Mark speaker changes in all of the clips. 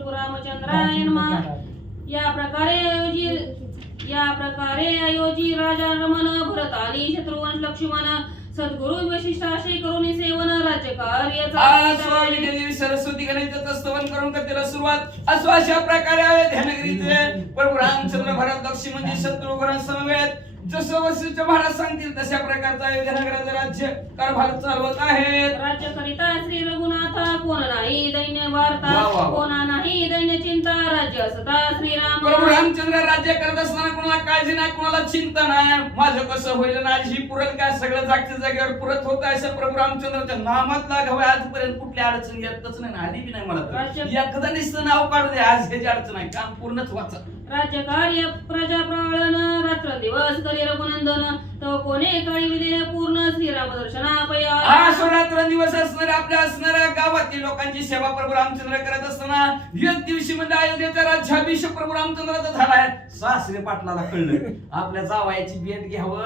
Speaker 1: प्रभू रामचंद्राय नमः या प्रकारे अयोजी या प्रकारे अयोजी राजा रमण भरत आली शत्रुवंश लक्ष्मण सद्गुरु वशिष्ठाशी करून सेवन राज्य कार्य
Speaker 2: आज स्वामी देवी सरस्वती गणेशाचं स्तवन करून करतेला सुरुवात. असो अशा प्रकारे अयोध्यानगरीचे प्रभू रामचंद्र भरत दक्षिण म्हणजे शत्रुघ्न समवेत. जसं वशिष्ठ महाराज सांगतील तशा प्रकारचं अयोध्यानगराचं राज्य कारभार चालवत आहेत.
Speaker 1: राज्य करिता श्री रघुनाथा कोण नाही दैन्य
Speaker 2: वा, वा,
Speaker 1: वार्ता
Speaker 2: वा.
Speaker 1: कोणा नाही दैन्य चिंता राज्य असता श्रीराम
Speaker 2: प्रभू रामचंद्र राज्य करत असताना कोणाला काळजी नाही कोणाला चिंता नाही. माझं कसं होईल ना आज ही पुरत काय? सगळं जागच्या जागेवर पुरत होत असं प्रभू रामचंद्राच्या नामात लागावं. आजपर्यंत कुठली अडचण येतच नाही आली बी नाही मला तर.
Speaker 1: राज्य-
Speaker 2: एकदा नुसतं नाव काढू दे आज ह्याची अडचण आहे काम पूर्णच वाचा.
Speaker 1: राज्य कार्य प्रजा प्राळन रात्र दिवस करी रघुनंदन तो कोणे काळी विधेय पूर्ण श्रीराम दर्शना
Speaker 2: हा दिवस असणाऱ्या आपल्या असणाऱ्या गावातील लोकांची सेवा प्रभू रामचंद्र करत असताना एक दिवशी म्हणजे अयोध्येचा राज्याभिषेक प्रभू रामचंद्राचा झालाय सासरे पाटलाला कळलं आपल्या जावायची भेट घ्यावं.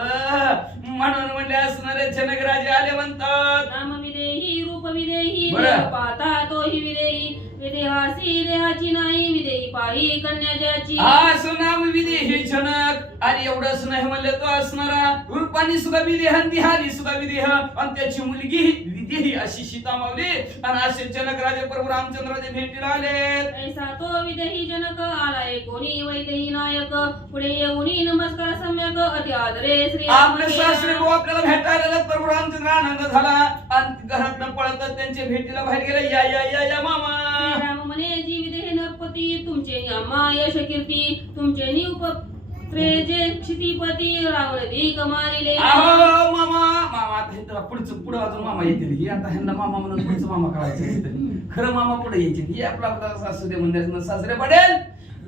Speaker 2: म्हणून म्हणले असणारे जनकराजे आले म्हणतात.
Speaker 1: नाम विदेही रूप विदेही पाहता तोही विदेही विदेहासी देहाची नाही विदेही पाही कन्या ज्याची
Speaker 2: असं नाम विदेही जनक. आणि एवढंच नाही म्हणलं तो असणारा. रूपाने सुद्धा विदेह आणि देहानी सुद्धा विदेह. आणि त्याची मुलगी विदेही अशी सीता मावली आणि असे जनक राजे प्रभू रामचंद्राचे भेटीला आले
Speaker 1: ऐसा तो विदेही जनक आलाय. कोणी वैदेही नायक पुढे येऊनी नमस्कार सम्यक अति आदरे श्री
Speaker 2: आपले सासरे भाऊ आपल्याला भेटायला आलेत. प्रभू रामचंद्र आनंद झाला. आणि घरात पळत त्यांच्या भेटीला बाहेर गेले. या या या या मामा.
Speaker 1: श्रीराम म्हणे जी विदेह नरपती तुमचे आम्हा यश कीर्ती तुमचे निउप क्षितिपती
Speaker 2: अहो मामा मामा आता पुढचं पुढं अजून मामा येतील. ही आता ह्यांना मामा म्हणून पुढचं मामा कळायचं खरं मामा पुढे यायचे ही आपला आपला सासू दे म्हणजे सासरे पडेल.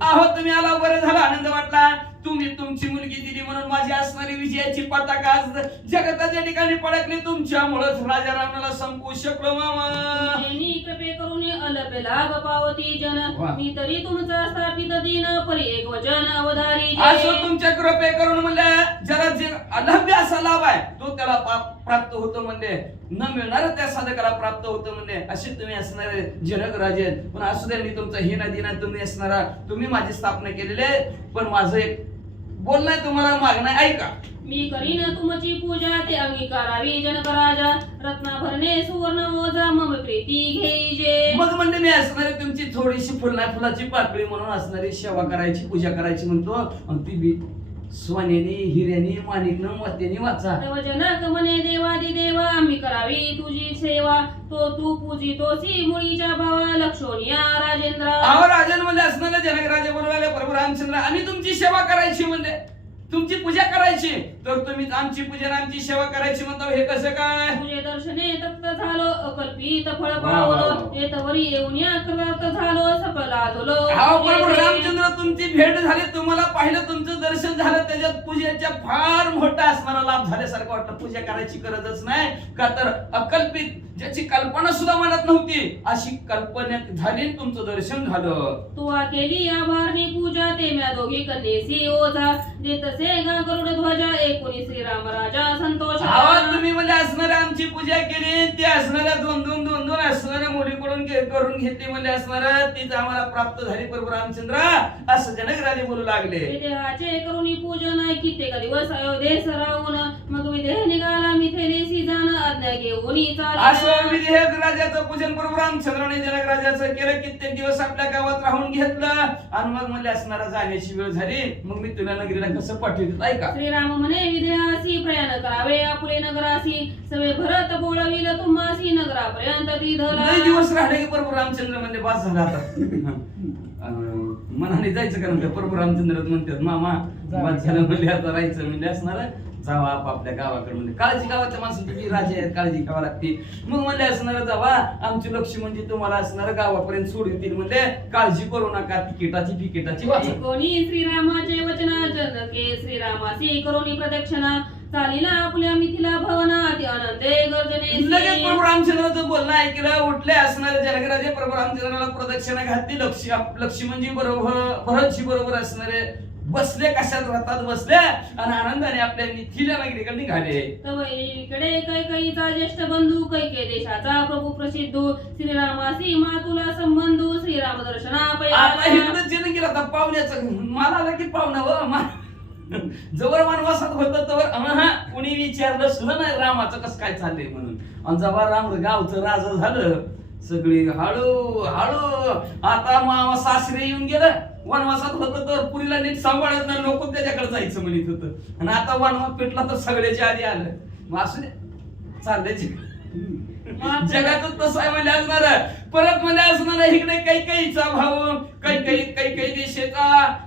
Speaker 2: अहो तुम्ही आला बरं झाला आनंद वाटला. तुम्ही तुमची मुलगी दिली माझी असणारी विजयाची पताका आज जगताच्या ठिकाणी पडकली तुमच्यामुळेच राजा रावणाला संपवू शकलो मामा
Speaker 1: कृपे करून अल्प लाभ पावती जन. मी तरी तुमचा स्थापित दिन परी एक वचन अवधारी जे.
Speaker 2: असो तुमच्या कृपे करून म्हणले ज्याला जे अलभ्य असा लाभ आहे तो त्याला प्राप्त होतो म्हणजे न मिळणार त्या साधकाला प्राप्त होतं म्हणजे असे तुम्ही असणारे जनक राजे. पण असू द्या मी तुमचा हे ना दिना तुम्ही असणारा तुम्ही माझी स्थापना केलेली पण माझं एक बोलणं आहे तुम्हाला मागणं ऐका
Speaker 1: मी करीन तुमची पूजा ते अंगीकारावी जनक राजा रत्ना भरणे सुवर्ण ओझा मम प्रीती घेई जे.
Speaker 2: मग म्हणजे मी असणारी तुमची थोडीशी फुलना फुलाची पाकळी म्हणून असणारी सेवा करायची पूजा करायची म्हणतो. आणि ती बी सोन्यानी हिऱ्यानी माणिकनं मोत्यानी वाचा.
Speaker 1: जनक म्हणे देवादी देवा आम्ही करावी तुझी सेवा. तो तू पूजी तोसी मुळीच्या भावा लक्षोनिया राजेंद्र.
Speaker 2: अहो राजन म्हणजे असणारे जनक राजे बोलवायला प्रभू रामचंद्र आम्ही तुमची सेवा करायची म्हणजे तुमची पूजा करायची. तर तुम्ही आमची पूजा आणि आमची सेवा करायची म्हणतो हे कसं काय?
Speaker 1: तुझे दर्शने तप्त झालो अकल्पित फळ
Speaker 2: वा, वा,
Speaker 1: पावलो
Speaker 2: वा.
Speaker 1: येतवरी येऊन या झालो सकल
Speaker 2: रामचंद्र तुमची भेट झाली. तुम्हाला पाहिलं तुमचं दर्शन झालं. त्याच्यात पूजेच्या फार मोठा असणारा लाभ झाल्यासारखं वाटतं. पूजा करायची गरजच नाही. का तर अकल्पित ज्याची कल्पना सुद्धा मनात नव्हती. अशी कल्पनेत झाली तुमचं दर्शन झालं.
Speaker 1: तुवा केली आभारणी पूजा ते म्या दोघी कन्येसी ओझा जे तसे गा गरुड ध्वजा एकोणी श्रीराम राजा संतोष.
Speaker 2: आवाज तुम्ही म्हणजे असणाऱ्या आमची पूजा केली ती असणाऱ्या दोन दोन दोन असणाऱ्या मुलीकडून करून घेतली म्हणजे असणाऱ्या तीच आम्हाला प्राप्त झाली प्रभू रामचंद्र? असं जनक राजे बोलू लागले.
Speaker 1: करुणी पूजन कित्येक दिवस अयोध्येस राहून मग विदेह निघाला जाण आज्ञा घेऊन
Speaker 2: असं विधेयक राजाचं पूजन प्रभू रामचंद्राने केलं कित्येक दिवस आपल्या गावात राहून घेतलं. आणि मग म्हणजे असणारा जाण्याची वेळ झाली. मग मी तुला नगरीला कसं पाठवतो ऐका
Speaker 1: श्रीराम म्हणे विदेहासी प्रयाण करावे आपुले नगरासी. सवे भरत बोळविल तुम्हासी. नगरापर्यंत ती
Speaker 2: लय दिवस राहिले की प्रभू रामचंद्र म्हणजे बास झाला आता. मनाने जायचं कारण ते प्रभू रामचंद्र म्हणतात मामा बास झालं म्हणजे आता राहायचं म्हणजे असणार. जावा आपापल्या गावाकडे म्हणजे काळजी गावाच्या माणसाची राजे आहेत काळजी घ्यावा लागते. मग म्हणले असणार जावा आमची लक्ष म्हणजे तुम्हाला असणार गावापर्यंत सोडतील म्हणजे काळजी करू नका तिकिटाची फिकिटाची वाचा
Speaker 1: कोणी श्रीरामाचे वचना जनके श्रीरामासी करोनी प्रदक्षिणा. चालीला आपल्या मिथिला भवना अति आनंदे
Speaker 2: लगेच
Speaker 1: गर्जने
Speaker 2: प्रभू रामचंद्राचं बोलणं ऐकलं उठले असणारे जनकराजे प्रभू रामचंद्राला प्रदक्षिणा घातली लक्ष लक्ष्मणजी बरोबर भरतजी बरोबर असणारे बसले कशात रथात बसले आणि आनंदाने आपल्या मिथिला नगरीकडे निघाले.
Speaker 1: तव इकडे कैकईचा ज्येष्ठ बंधू कैके देशाचा प्रभू प्रसिद्ध श्रीरामासी मातुला संबंधू श्रीराम दर्शना
Speaker 2: आता इकडे चिन्ह गेला आता पाहुण्याचं मला आला की पाहुणा व मा- जवळ वनवासात होत तवर हा कुणी विचारलं सुद्धा नाही रामाचं कसं काय चाललंय म्हणून. आणि जेव्हा राम गावचं राजा झालं. सगळी हळू हळू. आता मामा सासरे येऊन गेलं. वनवासात होतं तर पुरीला नीट सांभाळत नाही लोक त्याच्याकडे जायचं म्हणत होतं. आणि आता वनवास पेटला तर सगळ्याच्या आधी आलं. मग असू दे. चाललंय जगातच तसं आहे म्हणजे असणार परत म्हणजे असणार इकडे काही काहीचा भाऊ काही काही काही काही देशाचा.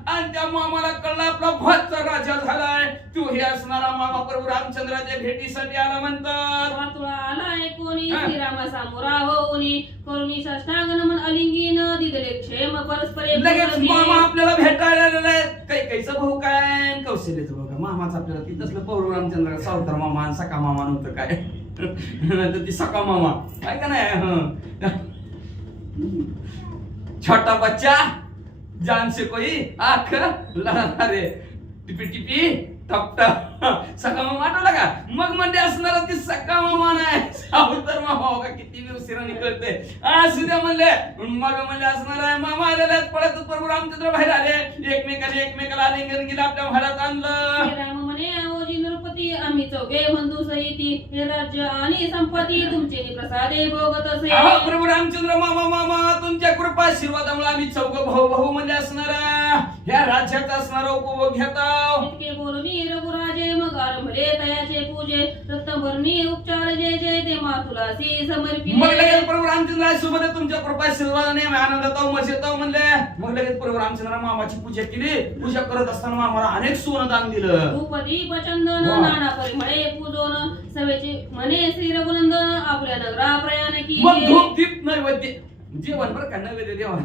Speaker 2: आणि त्या मामाला कळला आपला भातचा राजा झालाय. तू हे असणारा मामा प्रभू रामचंद्राच्या भेटीसाठी आला म्हणतात.
Speaker 1: आलाय कोणी. श्रीरामा सामोरा होऊनी. करुणी साष्टांग नमन अलिंगीन. दिदले क्षेम परस्परे
Speaker 2: लगेच
Speaker 1: पुरवी.
Speaker 2: मामा आपल्याला भेटायला आलेला आहे. काही काहीचा भाऊ काय? कौशल्याचं भाऊ काय? मामाच आपल्याला ती तसलं प्रभू रामचंद्र सावतर मामा सका मामा नव्हतं काय? तर ती सका मामा. काय का नाही? छोटा बच्चा जान से कोई? आख लढा रे. टिपी टिपी टप टप सका मामा आठवला का? मग म्हणजे असणार ती सका मामा नाही. सावतर मामा हो का? किती बी उशिरा निकळते असू द्या म्हणले. मग म्हणजे असणार आहे. मामा आलेले आहेत. पळत प्रभू तर बाहेर आले. एकमेकाने एकमेकाला आलिंगन गेलं. आपल्या महारात आणलं.
Speaker 1: नृपती आम्ही चौघे बंधू सहिती हे राज्य आणि संपत्ती तुमचे प्रसादे भोगत असे.
Speaker 2: अहो प्रभू रामचंद्र मामा मामा तुमच्या कृपा आशीर्वादामुळे आम्ही चौघ भाऊ भाऊ म्हणजे असणार. ह्या राज्याचा असणारा उपभोग घेताव
Speaker 1: इतके बोलणी रघुराजे मग आरंभले तयाचे पूजे. रत्नभरणी उपचार जे जे ते मातुलासी
Speaker 2: मग लगेच प्रभू रामचंद्र सोबत तुमच्या कृपा आशीर्वादाने आनंदात मजेत म्हणले. मग लगेच प्रभू रामचंद्र मामाची पूजा केली. पूजा करत असताना मामाला अनेक सोनं दान दिलं.
Speaker 1: धूपदीप चंदन परिमळे पूजोन सवेचे म्हणे श्री रघुनंदन आपल्या नगरा प्रयाण
Speaker 2: मग धूप दीप नैवेद्य. जेवण बरं का नैवेद्य देवा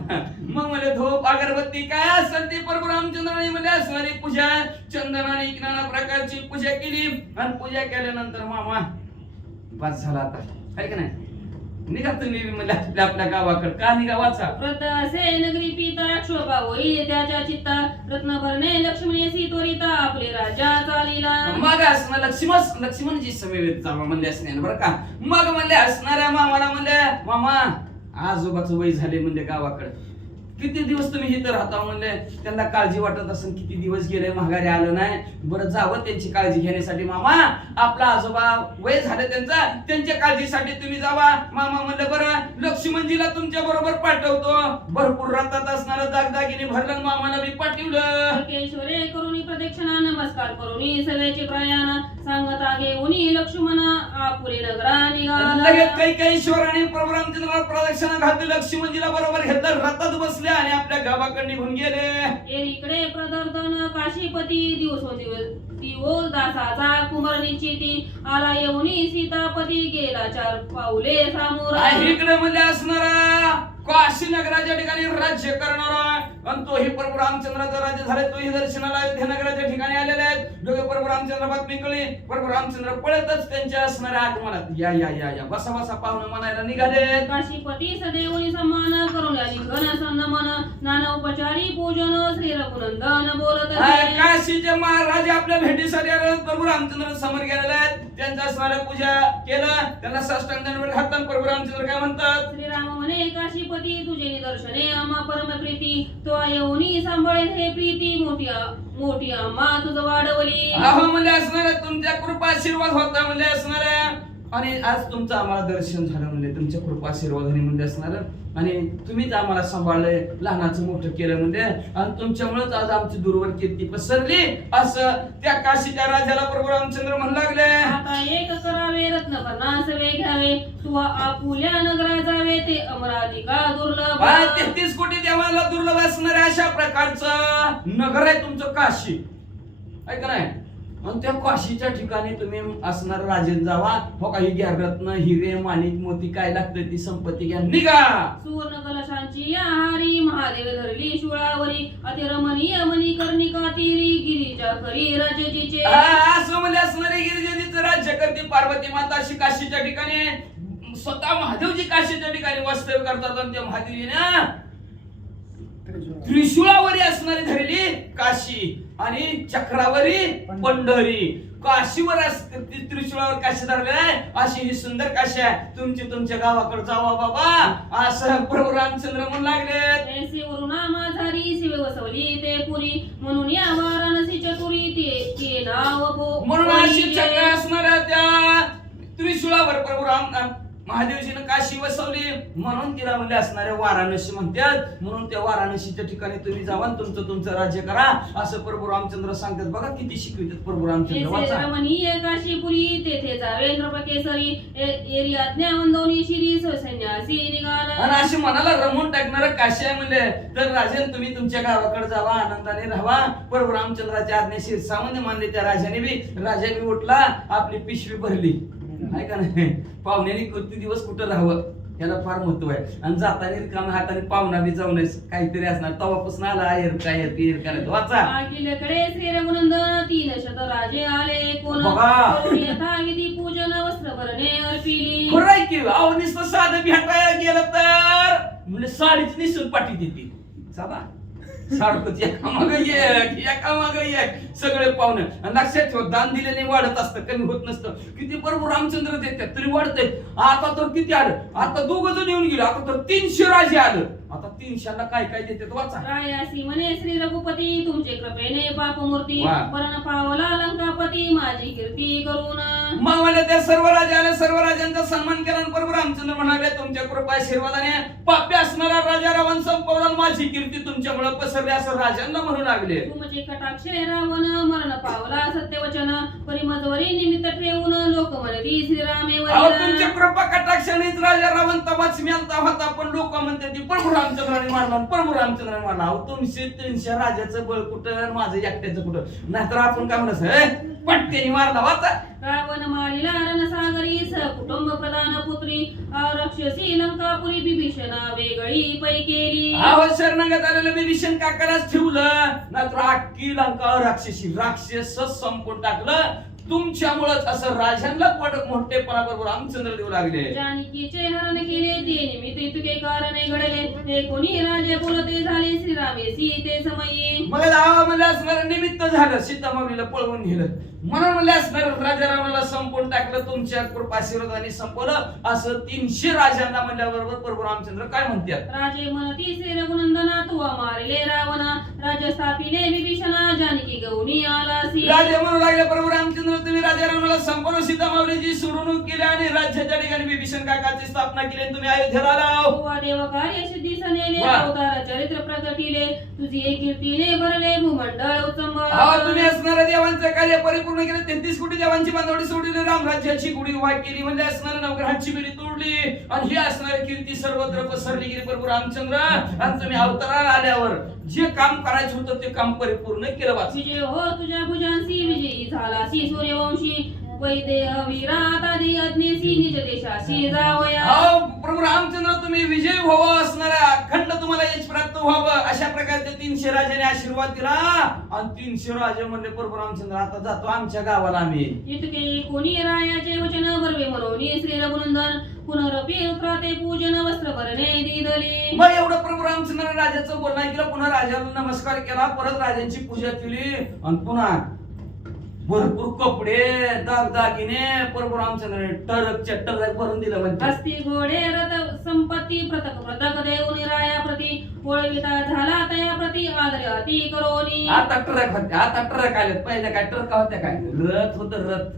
Speaker 2: मग मला धूप अगरबत्ती काय असेल ते प्रभू रामचंद्राने म्हणजे असणारी पूजा. चंदनाने नाना प्रकारची पूजा केली. आणि पूजा केल्यानंतर मामा बस झाला आता. आहे का नाही? निघा तुम्ही म्हणजे आपल्या आपल्या गावाकडे. का निघा वाचा?
Speaker 1: व्रत असे नगरी पिता क्षोभा होई त्याच्या चित्ता. रत्न भरणे लक्ष्मणेसी त्वरिता आपले राजा चालीला.
Speaker 2: मग असणार लक्ष्मण लक्ष्मणजी समेत म्हणले असणे बरं का? मग म्हणले असणाऱ्या मामाला म्हणले मामा आजोबाचं वय झाले म्हणले गावाकडे. किती दिवस तुम्ही इथं राहता म्हणले? त्यांना काळजी वाटत असेल किती दिवस गेले माघारी आलं नाही. बरं जावं त्यांची काळजी घेण्यासाठी मामा. आपला आजोबा वय झालं त्यांचा त्यांच्या काळजीसाठी तुम्ही जावा. मामा म्हणलं बरं लक्ष्मणजीला तुमच्या बरोबर पाठवतो. भरपूर राहतात असणार दागदागिने भरलं मामाला मी पाठवलं.
Speaker 1: करून प्रदक्षिणा नमस्कार करून सगळ्याचे प्रयाण सांगता उनी लक्ष्मणा आपुले नगरा
Speaker 2: लगेच काही काही शिवराणी प्रभू रामचंद्राला प्रदक्षिणा घातली. लक्ष्मणजीला बरोबर घेतलं रथात बसले आणि आपल्या गावाकडे निघून गेले.
Speaker 1: इकडे प्रदर्शन काशीपती दिवसोदिवस दिवस दासाचा कुमार निश्चिती. आला येऊनी सीतापती गेला चार पाऊले सामोरा.
Speaker 2: इकडे म्हणजे असणारा काशी नगराच्या ठिकाणी राज्य करणारा आणि तोही प्रभू रामचंद्राचं राज्य झाले तोही दर्शनाला अयोध्या नगराच्या ठिकाणी आलेले आहेत. दोघे प्रभू रामचंद्र बातमी कळली प्रभू रामचंद्र पळतच त्यांच्या असणाऱ्या आगमनात. या या या या. बसा बसा पाहुणं म्हणायला निघाले
Speaker 1: काशीपती सदैवनी सन्मान करून लिंगन सन्नमन नाना उपचारी पूजन श्री रघुनंदन बोलत.
Speaker 2: काशीचे महाराज आपल्या भेटीसाठी आले. प्रभू रामचंद्र समोर गेलेले आहेत. त्यांच्या स्मरण पूजा केलं त्यांना साष्टांग दंडवत घातलं प्रभू रामचंद्र काय म्हणतात?
Speaker 1: श्रीराम म्हणे काशीपती तुझे निदर्शने आम्हा परम प्रीती. तो येऊनी सांभाळे हे प्रीती. मोठी मोठी आम्हा तुझ वाढवली.
Speaker 2: अहो म्हणजे असणार तुमच्या कृपा आशीर्वाद होता म्हणजे असणार आणि आज तुमचं आम्हाला दर्शन झालं म्हणजे तुमच्या कृपा आशीर्वादाने म्हणजे असणार. आणि तुम्हीच आम्हाला सांभाळलंय लहानाचं मोठं केलं म्हणजे. आणि तुमच्यामुळेच आज आमची दूरवर कीर्ती पसरली. असं त्या काशीच्या राजाला प्रभू रामचंद्र म्हणू लागले.
Speaker 1: एक करावे रत्न सवे घ्यावे. तू आपुल्या नगरा जावे ते अमराधिका दुर्लभ.
Speaker 2: बाळा, तेहतीस कोटी देवाला दुर्लभ असणाऱ्या अशा प्रकारचं नगर आहे तुमचं काशी. ऐका नाही आणि त्या काशीच्या ठिकाणी तुम्ही असणार राजन जावा. हो काही घ्या रत्न हिरे माणिक मोती काय लागतं ती संपत्ती घ्या. निघा!
Speaker 1: सुवर्ण कलशांची या हारी महादेव धरली शुळावरी अतिरमणीय मणिकर्णिका तीरी गिरीच्या खरी राजजीचे.
Speaker 2: असं म्हणजे असणारे गिरिजनीचं राज्य करते. पार्वती माता अशी काशीच्या ठिकाणी स्वतः महादेवजी काशीच्या ठिकाणी वास्तव्य करतात आणि त्या महादेवी ना त्रिशूळावरी असणारी धरली काशी आणि चक्रावरी पंढरी. काशीवर त्रिशूळावर काशी धरली आहे. अशी ही सुंदर काशी आहे. तुमची तुमच्या गावाकडे जावा बाबा. असं प्रभू रामचंद्र म्हणू लागले
Speaker 1: शिवे वसवली ते पुरी. म्हणून या वाराणसी चतुरी ते ते नाव
Speaker 2: म्हणून अशी. चक्र असणाऱ्या त्या त्रिशूळावर प्रभू राम महादेवजीनं काशी वसवली म्हणून तिला म्हणजे असणाऱ्या वाराणसी म्हणतात. म्हणून त्या वाराणसीच्या ठिकाणी तुम्ही जावा तुमचं तुमचं राज्य करा. असं प्रभू रामचंद्र सांगतात. बघा किती शिकवितात प्रभू रामचंद्र.
Speaker 1: काशीपुरी तेथे जावे नृपकेसरी ए- एरियात न्यावंदोनी शिरी सैन्यासी निघाला.
Speaker 2: आणि अशी मनाला रमवून टाकणारं काशी आहे म्हणजे तर राजन तुम्ही तुमच्या गावाकडे जावा आनंदाने राहावा. प्रभू रामचंद्राच्या आज्ञेशी सामान्य मानले त्या राजाने बी. राजा बी उठला आपली पिशवी भरली. आहे का नाही? पाहुण्याने किती दिवस कुठं राहावं? याला फार महत्त्व आहे. आणि जाताना रिकाम्या हाताने पाहुणा बी जाऊन काहीतरी असणार. तवापासून आला आयर काय येर काय वाचा.
Speaker 1: अखिलकडे श्री रघुनंदन तीन शत राजे आले. कोण
Speaker 2: बघा.
Speaker 1: करून यथाविधी पूजन वस्त्र भरणे अर्पिली
Speaker 2: खरं आहे की अहो नुसतं साधं भेटायला गेलं तर? म्हणजे साडीच निसून पाठी देते चला सारखंच एका माग एक एका माग एक. सगळे पाहुणे. लक्षात ठेव दान दिल्याने वाढत असतं कमी होत नसतं. किती बरोबर रामचंद्र देतात तरी वाढतंय. आता तर किती आलं? आता दोघ जण येऊन गेले आता तर तीनशे राजे आलं. आता तीनशेला काय काय देतात? वाचा.
Speaker 1: रायासी म्हणे श्री रघुपती तुमचे कृपेने पापमूर्ती
Speaker 2: वा.
Speaker 1: परण पावला लंकापती माझी कीर्ती करून.
Speaker 2: मावल्या त्या सर्व राजाने सर्व राजांचा सन्मान केला आणि प्रभू रामचंद्र म्हणाले तुमच्या कृपा आशीर्वादाने पाप्य असणारा राजा रावण संपवला आणि माझी कीर्ती तुमच्यामुळे पसरली. असं राजांना म्हणू लागले.
Speaker 1: तुमचे कटाक्षे रावण मरण पावला सत्यवचन. परिमजवरी निमित्त ठेवून लोक म्हणती श्रीरामे
Speaker 2: अहो. तुमच्या कृपा कटाक्षानेच राजा रावण तवाच मिळता होता पण लोक म्हणते ती प्रभू रामचंद्राने मारला प्रभू रामचंद्राने मारला. अहो तुमचे तीनशे राजाचं बळ कुठं आणि माझं एकट्याचं कुठं? नाहीतर आपण काय म्हणत पटकेने मारला वाचा
Speaker 1: रावण मारिला रणसागरी सह कुटुंब प्रधान पुत्री राक्षसी लंकापुरी बिभीषणा वेगळी पै केली.
Speaker 2: अहो शरणागत आलेलं बिभीषण काकालाच ठेवलं. नाहीतर अख्खी लंका राक्षसी राक्षस संपून टाकलं. तुमच्यामुळंच असं राजांना पडक मोठेपणा बरोबर रामचंद्र देऊ लागले.
Speaker 1: जानकीचे हरण केले ते निमित्त कारणे घडले. हे कोणी राजे बोलते झाले श्रीरामे सीते समयी
Speaker 2: म्हणजे असणार निमित्त झालं सीतामाऊलीला पळवून गेलं म्हणून असणार राजा रावणाला संपवून टाकलं तुमच्या कृपा आशीर्वादाने संपवलं. असं तीनशे राजांना म्हणल्याबरोबर प्रभू रामचंद्र काय म्हणतात?
Speaker 1: राजे म्हणती श्री रघुनंदना तू मारिले रावणा राज स्थापिले विभीषणा जानकी गौनी आलासी.
Speaker 2: राजे म्हणू लागले प्रभू रामचंद्र तुम्ही राजा रावणाला संपवलं सीतामाऊलीची सोडवणूक केली आणि राज्याच्या ठिकाणी विभीषण काकाची स्थापना केली आणि तुम्ही अयोध्येला आला
Speaker 1: देव कार्य सिद्धी सनेले. अवतार चरित्र प्रगटिले तुझी कीर्तीने भरले भूमंडळ
Speaker 2: हा तुम्ही असणाऱ्या देवांचं कार्य परिपूर्ण पूर्ण केलं तेहतीस कोटी देवांची बांधवडी सोडली रामराज्याची गुढी उभा केली. म्हणजे असणाऱ्या नवग्रहांची बेरी तोडली. आणि ही असणारी कीर्ती सर्वत्र पसरली गेली. प्रभू रामचंद्र आणि तुम्ही अवताराला आल्यावर जे काम करायचं होतं ते काम परिपूर्ण केलं वाच
Speaker 1: विजय हो तुझ्या भुजांशी विजयी झाला सूर्यवंशी. वैदेह वीरातादी अग्नेसी निज देशाशी जावया
Speaker 2: अहो, प्रभू रामचंद्र तुम्ही विजय व्हावं असणाऱ्या अखंड तुम्हाला यश प्राप्त व्हावं अशा प्रकारचे तीनशे राजाने आशीर्वाद दिला. आणि तीनशे राजे म्हणले प्रभू रामचंद्र आता जातो आमच्या गावाला आम्ही.
Speaker 1: इतके कोणी रायाचे वचन बरवे म्हणून श्री रघुनंदन. पुनरपी पूजन वस्त्र भरणे दिदली.
Speaker 2: मग एवढं प्रभू रामचंद्र राजाचं बोलणं केलं पुन्हा राजाला नमस्कार केला परत राजांची पूजा केली. आणि पुन्हा भरपूर कपडे दागदागिने रामचंद्र टरकच्या टरक भरून दिलं म्हणते
Speaker 1: हस्ती घोडे रथ संपत्ती प्रतक प्रतक देऊन राया प्रती ओळविता झाला तया प्रती आदर अति करोनी.
Speaker 2: आता ट्रक होते आता ट्रक आले पहिले काय ट्रक होत्या काय? रथ होत रथ.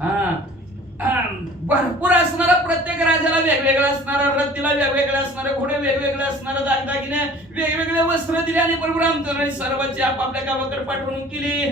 Speaker 2: हा. भरपूर असणारा प्रत्येक राजाला वेगवेगळं असणारा रथ दिला वेगवेगळे असणारे घोडे वेगवेगळे असणारे दागदागिने वेगवेगळे वस्त्र दिले आणि प्रभू रामचंद्र सर्वांची आपापल्या गावाकडे पाठवून केली.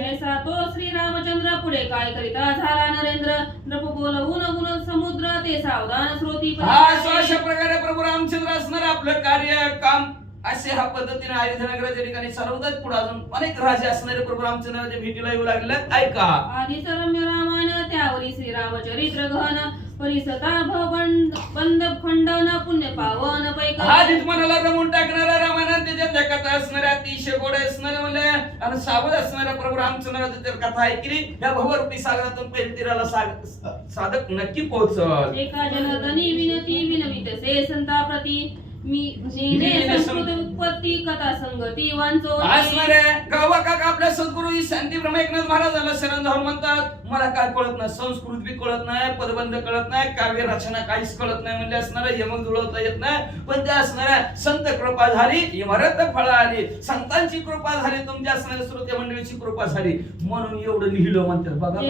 Speaker 1: तो श्री रामचंद्र पुढे काय करिता झाला नरेंद्र? नृप बोलवून गुण समुद्र ते सावधान स्रोती
Speaker 2: हा अशा अशा प्रकारे प्रभू रामचंद्र असणार आपलं कार्य काम. असे ह्या पद्धतीने अयोध्यनगराच्या ठिकाणी सर्वदाच पुढे अजून अनेक राजे असणारे प्रभू रामचंद्राच्या भेटीला येऊ लागले ऐका.
Speaker 1: आधी रम्य रामायण त्यावरी श्रीरामचरित्र गहन परिसता भवबंद बंद खंडन पुण्य पावन पैक
Speaker 2: हा जित मनाला रमून टाकणारा रामायणात त्याच्यात कथा असणाऱ्या अतिशय गोड असणाऱ्या म्हणले आणि सावध असणाऱ्या प्रभू रामचंद्राची जर कथा ऐकली. त्या भवरूपी सागरातून पेरतीराला साग- साधक नक्की पोहोचल.
Speaker 1: एका जनधनी विनती विनवित से संताप्रती. मी नेने संस्कृत उत्पत्ती कथा संगती वांचो
Speaker 2: असणारे गावा काका आपल्या सद्गुरू शांती ब्रह्म एकनाथ महाराजाला शरण जाऊन म्हणतात. मला काय कळत नाही संस्कृत बी कळत नाही पदबंध कळत नाही काव्य रचना काहीच कळत नाही म्हणजे असणारे यमक जुळवता येत नाही. पण त्या असणाऱ्या संत कृपा झाली इमारत फळ आली संतांची कृपा झाली तुमच्या असणाऱ्या श्रोते मंडळीची कृपा झाली. म्हणून एवढं लिहिलं म्हणतात. बघा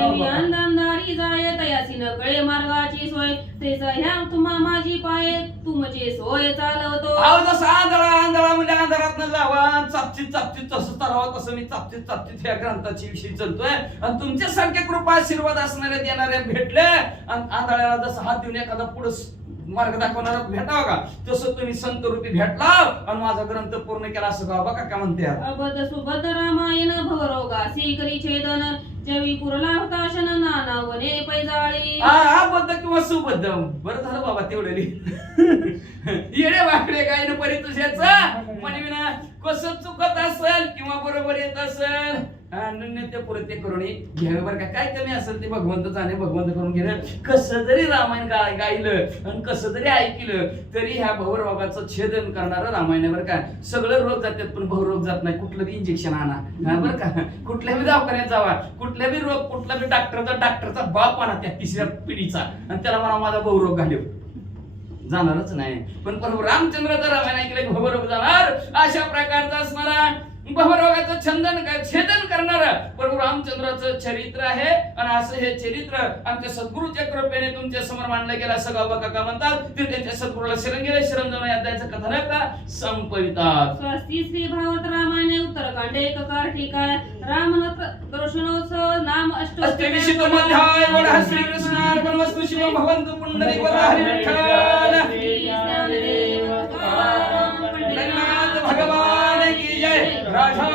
Speaker 1: कळे मार्गाची सोय. तेच ह्या तुम्हा माझी पाय तुमची सोय चालवतो.
Speaker 2: आंधळा आंधळा म्हणजे अंधारात जावा चापचित चापचित तसं चालावं तसं मी चापचित चापचित ह्या ग्रंथाची विषयी चलतोय. आणि तुमच्यासारखे कृपा आशीर्वाद असणारे देणारे भेटले. आणि आंधळ्याला जसं हात देऊन एखादा पुढे मार्ग दाखवणारा भेटावा का? तसं तुम्ही संत रूपी भेटला आणि माझा ग्रंथ पूर्ण केला असं का बघा का म्हणते
Speaker 1: अबद सुबद रामायण भवरोगा करी छेदन जवी पुरला होता शन नाना वने पैजाळी.
Speaker 2: हा बद्ध किंवा सुबद्ध बरं झालं बाबा तेवढे येडे वाकडे काय न परी तुझ्याच म्हणविना कसं चुकत असेल किंवा बरोबर येत असेल? ते पुरते करून घ्यावे बरं का? काय कमी असेल ते भगवंत जाणे भगवंत करून घेणं? कसं जरी रामायण गायलं आणि कसं जरी ऐकलं तरी ह्या भवरोगाचं छेदन करणारं रामायण आहे बरं का? सगळं रोग जातात पण भवरोग जात नाही. कुठलं बी इंजेक्शन आणा. बरं का? कुठल्या बी दवाखान्यात जावा. कुठल्या बी रोग कुठला बी डॉक्टरचा डॉक्टरचा बाप आणा त्या तिसऱ्या पिढीचा. आणि त्याला म्हणा माझा बहुरोग घालव जाणारच नाही. पण प्रभू रामचंद्र तर रामायण ऐकलं की हो, भवरोग जाणार. अशा प्रकारचा असणारा भवरोगाचं छंदन छेदन करणार प्रभू रामचंद्राचं चरित्र आहे. आणि असं हे चरित्र आमच्या सद्गुरूच्या कृपेने तुमच्यासमोर मांडलं गेलं. असं गावबा काका म्हणतात? ते त्यांच्या सद्गुरूला शरण गेले. शरण जाऊन अध्यायाचं कथानक संपवितात.
Speaker 1: स्वस्ती श्री भागवत रामायणे उत्तरकांड एक कार ठीकाय राम दर्शनोत्सव नाम
Speaker 2: अष्टविशी तो मध्याय वडा श्री कृष्ण अर्पणमस्तु शिव भगवंत पुंडरी हरी विठ्ठल 자, 자.